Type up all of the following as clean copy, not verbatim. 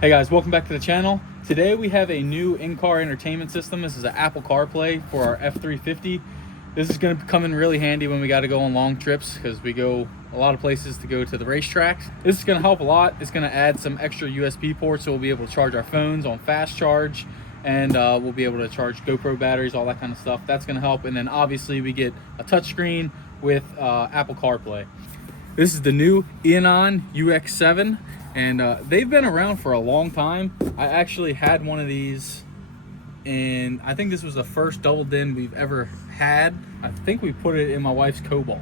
Hey guys, welcome back to the channel. Today we have a new in-car entertainment system. This is an Apple CarPlay for our f350. This is going to come in really handy when we got to go on long trips because we go a lot of places to go to the racetracks. This is going to help a lot. It's going to add some extra USB ports so we'll be able to charge our phones on fast charge, and we'll be able to charge GoPro batteries, all that kind of stuff. That's going to help. And then obviously we get a touchscreen with Apple CarPlay. This is the new Eonon UX7. And they've been around for a long time. I actually had one of these, and I think this was the first double din we've ever had. I think we put it in my wife's Cobalt.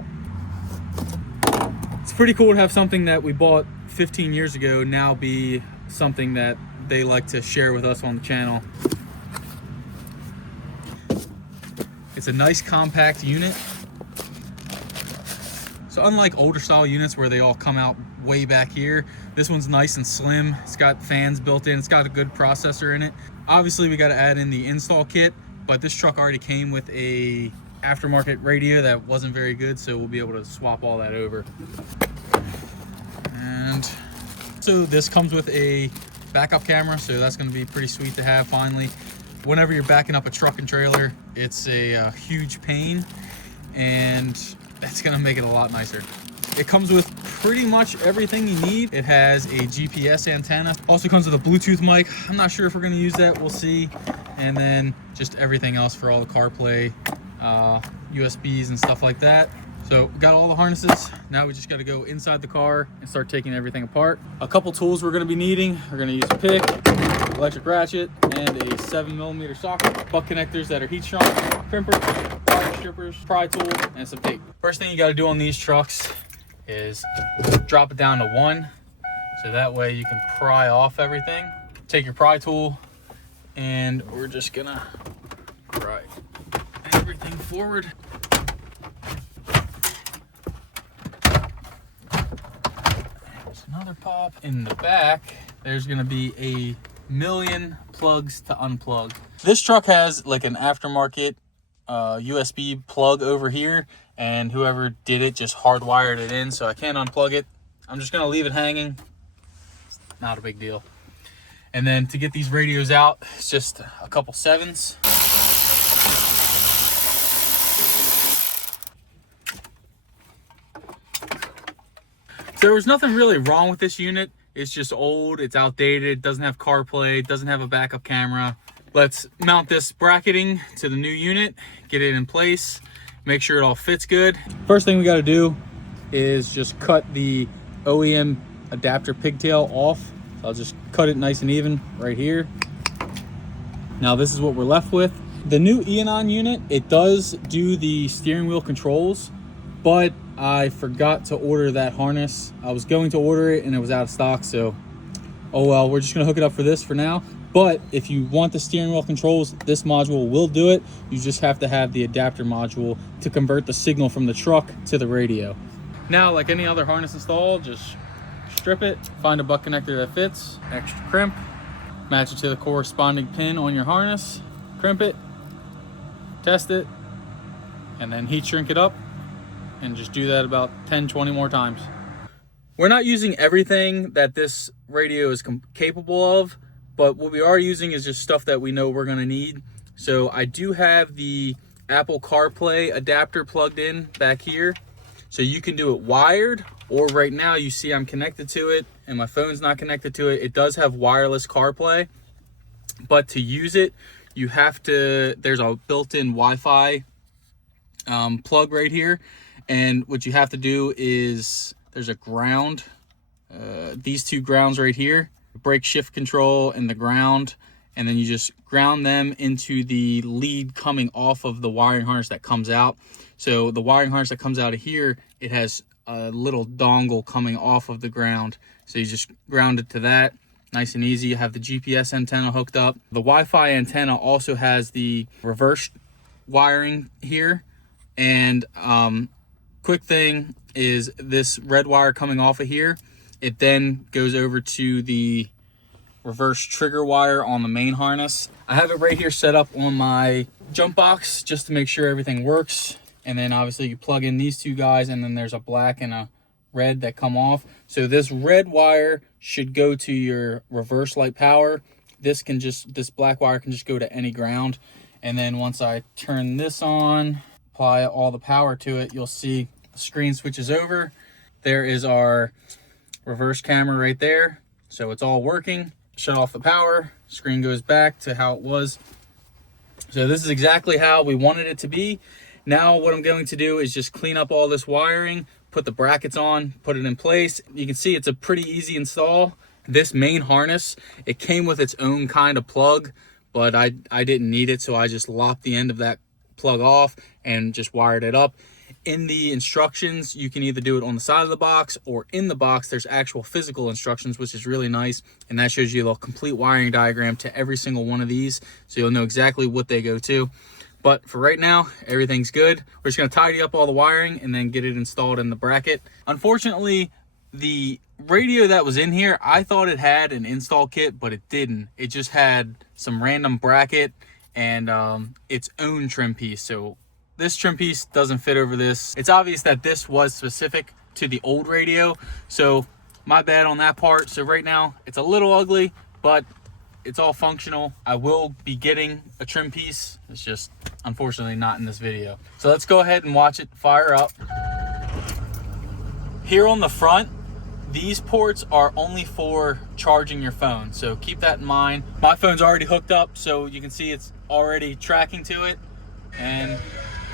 It's pretty cool to have something that we bought 15 years ago now be something that they like to share with us on the channel. It's a nice compact unit. So unlike older style units where they all come out way back here, this one's nice and slim. It's got fans built in. It's got a good processor in it. Obviously we got to add in the install kit, but this truck already came with a aftermarket radio that wasn't very good, so we'll be able to swap all that over. And so this comes with a backup camera, so that's going to be pretty sweet to have finally. Whenever you're backing up a truck and trailer, it's a huge pain, and that's going to make it a lot nicer. It comes with pretty much everything you need. It has a GPS antenna. Also comes with a Bluetooth mic. I'm not sure if we're going to use that. We'll see. And then just everything else for all the CarPlay, USBs and stuff like that. So we got all the harnesses. Now we just got to go inside the car and start taking everything apart. A couple tools we're going to be needing. We're going to use a pick, electric ratchet, and a 7mm socket, butt connectors that are heat shrunk, crimpers, wire strippers, pry tool, and some tape. First thing you got to do on these trucks is drop it down to 1, so that way you can pry off everything. Take your pry tool, and we're just gonna pry everything forward. There's another pop. In the back, there's gonna be a million plugs to unplug. This truck has like an aftermarket USB plug over here, and whoever did it just hardwired it in, so I can't unplug it. I'm just gonna leave it hanging. It's not a big deal. And then to get these radios out, it's just a couple 7s. So there was nothing really wrong with this unit. It's just old, it's outdated, doesn't have CarPlay, doesn't have a backup camera. Let's mount this bracketing to the new unit, get it in place, make sure it all fits good. First thing we got to do is just cut the OEM adapter pigtail off. So I'll just cut it nice and even right here. Now this is what we're left with. The new Eonon unit, it does do the steering wheel controls, but I forgot to order that harness. I was going to order it and it was out of stock, so oh well, we're just gonna hook it up for this for now. But if you want the steering wheel controls, this module will do it. You just have to have the adapter module to convert the signal from the truck to the radio. Now, like any other harness install, just strip it, find a butt connector that fits, extra crimp, match it to the corresponding pin on your harness, crimp it, test it, and then heat shrink it up, and just do that about 10-20 more times. We're not using everything that this radio is capable of, but what we are using is just stuff that we know we're gonna need. So I do have the Apple CarPlay adapter plugged in back here. So you can do it wired, or right now you see I'm connected to it and my phone's not connected to it. It does have wireless CarPlay, but to use it, you have to, there's a built-in Wi-Fi plug right here. And what you have to do is there's a ground, these two grounds right here, brake shift control and the ground, and then you just ground them into the lead coming off of the wiring harness that comes out. So the wiring harness that comes out of here, it has a little dongle coming off of the ground, so you just ground it to that. Nice and easy. You have the GPS antenna hooked up. The Wi-Fi antenna also has the reverse wiring here, and quick thing is this red wire coming off of here, it then goes over to the reverse trigger wire on the main harness. I have it right here set up on my jump box just to make sure everything works. And then obviously you plug in these two guys, and then there's a black and a red that come off. So this red wire should go to your reverse light power. This black wire can just go to any ground. And then once I turn this on, apply all the power to it, you'll see the screen switches over. There is our reverse camera right there. So it's all working. Shut off the power, screen goes back to how it was. So this is exactly how we wanted it to be. Now what I'm going to do is just clean up all this wiring, put the brackets on, put it in place. You can see it's a pretty easy install. This main harness, it came with its own kind of plug, but I didn't need it, so I just lopped the end of that plug off and just wired it up. In the instructions, you can either do it on the side of the box or in the box. There's actual physical instructions, which is really nice, and that shows you the complete wiring diagram to every single one of these, so you'll know exactly what they go to. But for right now, everything's good. We're just going to tidy up all the wiring and then get it installed in the bracket. Unfortunately, the radio that was in here, I thought it had an install kit, but it didn't. It just had some random bracket and its own trim piece. So this trim piece doesn't fit over this. It's obvious that this was specific to the old radio, so my bad on that part. So right now it's a little ugly, but it's all functional. I will be getting a trim piece. It's just unfortunately not in this video. So let's go ahead and watch it fire up. Here on the front, these ports are only for charging your phone, so keep that in mind. My phone's already hooked up, so you can see it's already tracking to it, and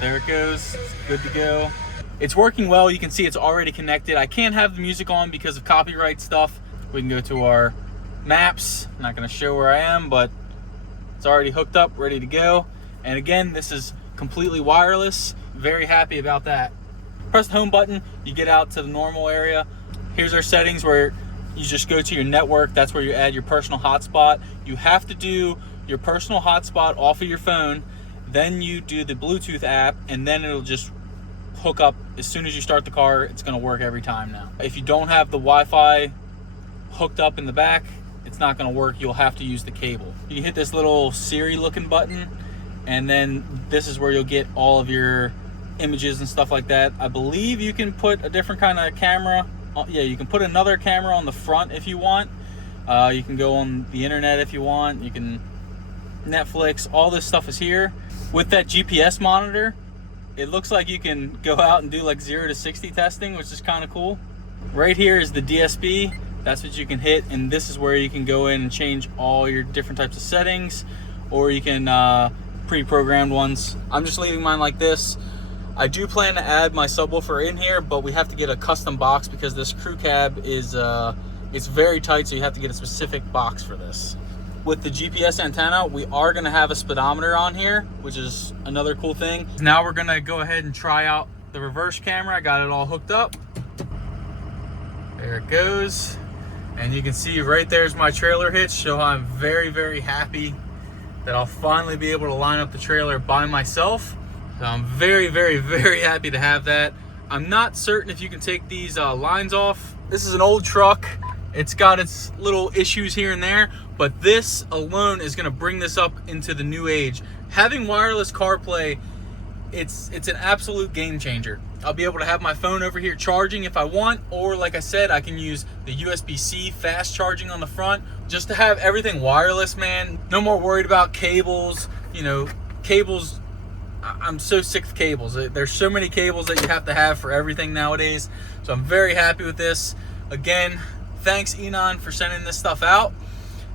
there it goes. It's good to go. It's working well. You can see it's already connected. I can't have the music on because of copyright stuff. We can go to our maps. I'm not going to show where I am, but it's already hooked up, ready to go. And again, this is completely wireless. Very happy about that. Press the home button, you get out to the normal area. Here's our settings where you just go to your network. That's where you add your personal hotspot. You have to do your personal hotspot off of your phone, then you do the Bluetooth app, and then it'll just hook up. As soon as you start the car, it's going to work every time now. If you don't have the Wi-Fi hooked up in the back, it's not going to work. You'll have to use the cable. You hit this little Siri looking button, and then this is where you'll get all of your images and stuff like that. I believe you can put a different kind of camera. Yeah, you can put another camera on the front if you want. You can go on the internet if you want. You can Netflix. All this stuff is here. With that GPS monitor, it looks like you can go out and do like 0 to 60 testing, which is kind of cool. Right here is the DSP. That's what you can hit, and this is where you can go in and change all your different types of settings, or you can pre-programmed ones. I'm just leaving mine like this. I do plan to add my subwoofer in here, but we have to get a custom box because this crew cab is it's very tight, so you have to get a specific box for this. With the GPS antenna, we are going to have a speedometer on here, which is another cool thing. Now we're going to go ahead and try out the reverse camera. I got it all hooked up. There it goes. And you can see right there's my trailer hitch, so I'm very, very happy that I'll finally be able to line up the trailer by myself. So I'm very, very, very happy to have that. I'm not certain if you can take these lines off. This is an old truck. It's got its little issues here and there, but this alone is going to bring this up into the new age. Having wireless CarPlay, it's an absolute game changer. I'll be able to have my phone over here charging if I want, or like I said, I can use the USB-C fast charging on the front. Just to have everything wireless, man. No more worried about cables. You know, cables, I'm so sick of cables. There's so many cables that you have to have for everything nowadays. So I'm very happy with this. Again, thanks Eonon for sending this stuff out.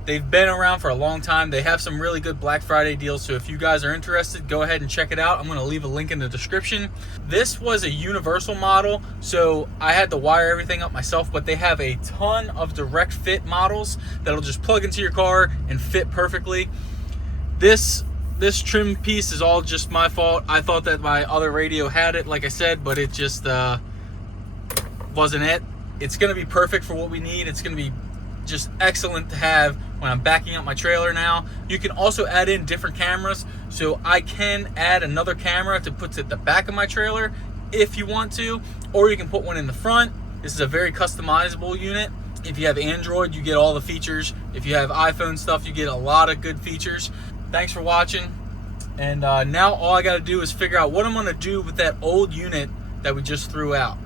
They've been around for a long time. They have some really good Black Friday deals, so if you guys are interested, go ahead and check it out. I'm going to leave a link in the description. This was a universal model, so I had to wire everything up myself, but they have a ton of direct fit models that'll just plug into your car and fit perfectly. This trim piece is all just my fault. I thought that my other radio had it, like I said, but it just wasn't it. It's going to be perfect for what we need. It's going to be just excellent to have when I'm backing up my trailer now. You can also add in different cameras, so I can add another camera to put to the back of my trailer if you want to, or you can put one in the front. This is a very customizable unit. If you have Android, you get all the features. If you have iPhone stuff, you get a lot of good features. Thanks for watching, and now all I got to do is figure out what I'm going to do with that old unit that we just threw out.